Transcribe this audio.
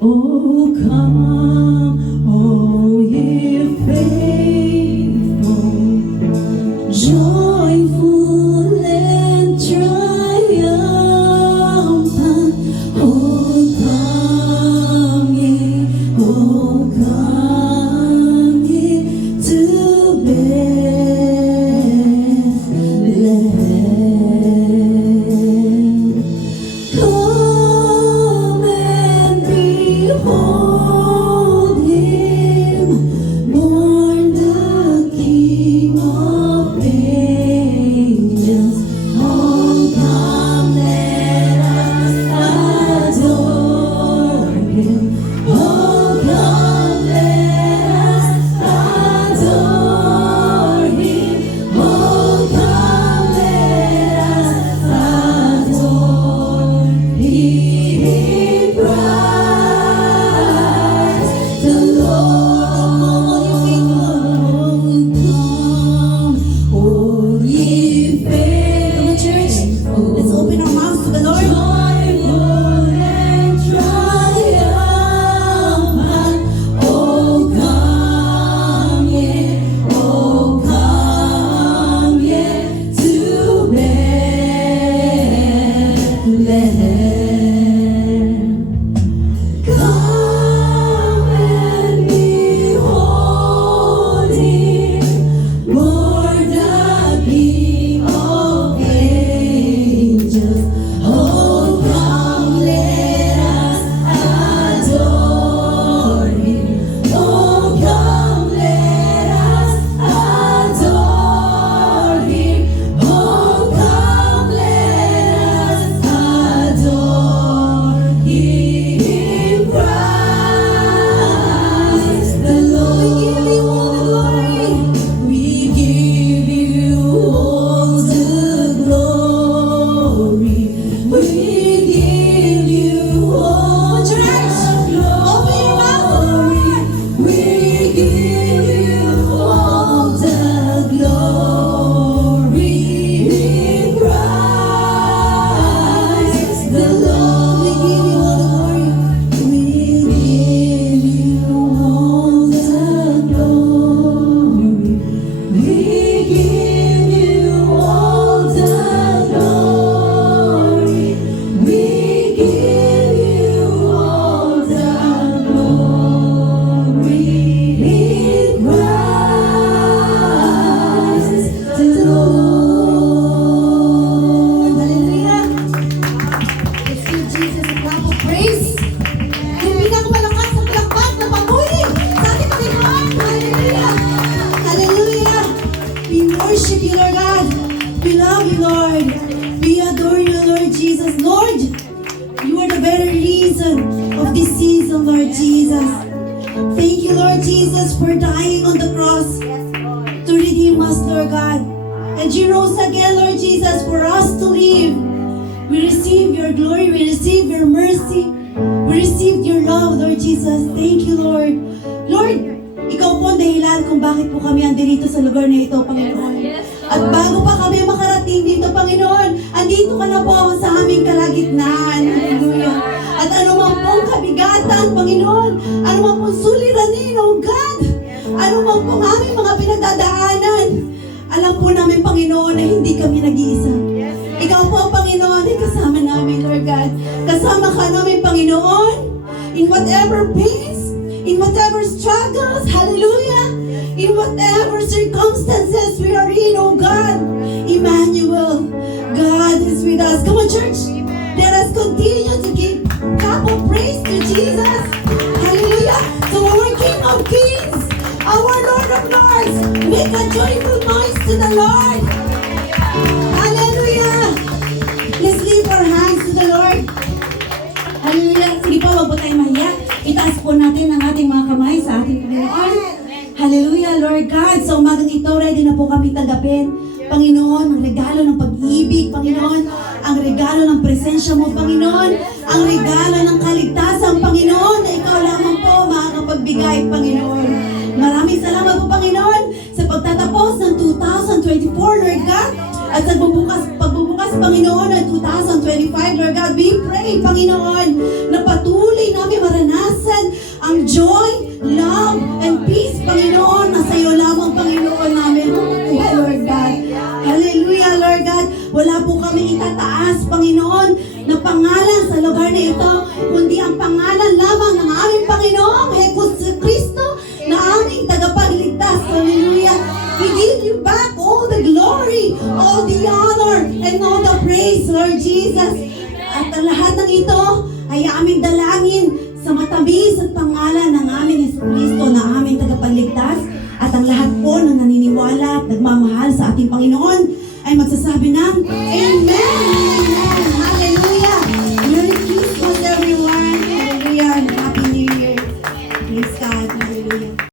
Oh, come, oh, ye faithful, joyful and triumphant. Oh, come ye to Bethlehem. Come and behold him, born the King of angels. Oh, come, let us adore him. Oh, come, let us adore him. Oh, come, let us adore him. Christ the Lord. Come, oh ye faithful. Church, let's open our mouths to the Lord. Joyful and triumphant. Oh, come ye to Bethlehem. Come and behold him, born the King of angels. Oh, come, let us adore him. Oh, come, let us adore him. Oh, come, let us adore him. Christ the Lord. We give you all the glory. We give you all the glory. We give you all the glory. Christ the Lord. We give you all the glory. We give you all the glory. We give you all the glory. Christ the Lord. Hallelujah. Let's give Jesus a clap of praise. Yung pinakamalakas na palakpak na papuri sa ating Panginoon. Hallelujah! Hallelujah! We worship you, Lord God. We love you, Lord. We adore you, Lord Jesus. Lord, you are the very reason of this season, Lord Jesus. Thank you, Lord Jesus, for dying on the cross to redeem us, Lord God. And you rose again, Lord Jesus, for us to live. We receive your glory. We receive your mercy. We receive your love, Lord Jesus. Thank you, Lord. Lord, ikaw po ang dahilan kung bakit po kami andito sa lugar na ito, Panginoon. At bago pa kami makarating dito, Panginoon, andito ka na po sa aming kalagitnaan. Hallelujah. At anumang pong kabigatan, Panginoon, anumang pong suliranin, oh God, anumang pong aming mga pinagdadaanan, alam po namin, Panginoon, na hindi kami nag-iisa. Ikaw po, Panginoon, ay kasama namin, Lord God. Kasama ka namin, Panginoon, in whatever pains, in whatever struggles, hallelujah, in whatever circumstances we are in, oh God, Emmanuel, God is with us. Come on, church, let us continue to give clap of praise to Jesus, hallelujah, to our King of Kings, our Lord of Lords. Make a joyful noise to the Lord. Hallelujah. Let's lift our hands to the Lord. Hallelujah. Sige po, wag po tayong mahiya. Itaas po natin ang ating mga kamay sa ating Panginoon. Hallelujah, Lord God. Sa umagang ito, ready na po kami tanggapin. Panginoon, ang regalo ng pag-ibig, Panginoon, ang regalo ng presensya mo, Panginoon, ang regalo ng kaligtasan, Panginoon, na ikaw lamang po makakapagbigay, Panginoon. Maraming salamat po, Panginoon, sa pagtatapos ng 2024, Lord God, at sa pagbubukas, Panginoon, ng 2025, Lord God. We pray, Panginoon, na patuloy namin maranasan ang joy, love, and peace, Panginoon, nasa iyo lamang, Panginoon namin. Hallelujah, Lord God. Hallelujah, Lord God. Wala po kami itataas, Panginoon, na pangalan sa lugar na ito, kundi ang pangalan lamang ng aming Panginoong Jesus Kristo na aming tagapagligtas. Hallelujah. We give you back all the glory, all the honor, and all the praise, Lord Jesus. At ang lahat ng ito ay aming dalangin sa matamis at pangalan ng aming Kristo na aming tagapagligtas. At ang lahat po na naniniwala at nagmamahal sa ating Panginoon ay magsasabi ng Amen.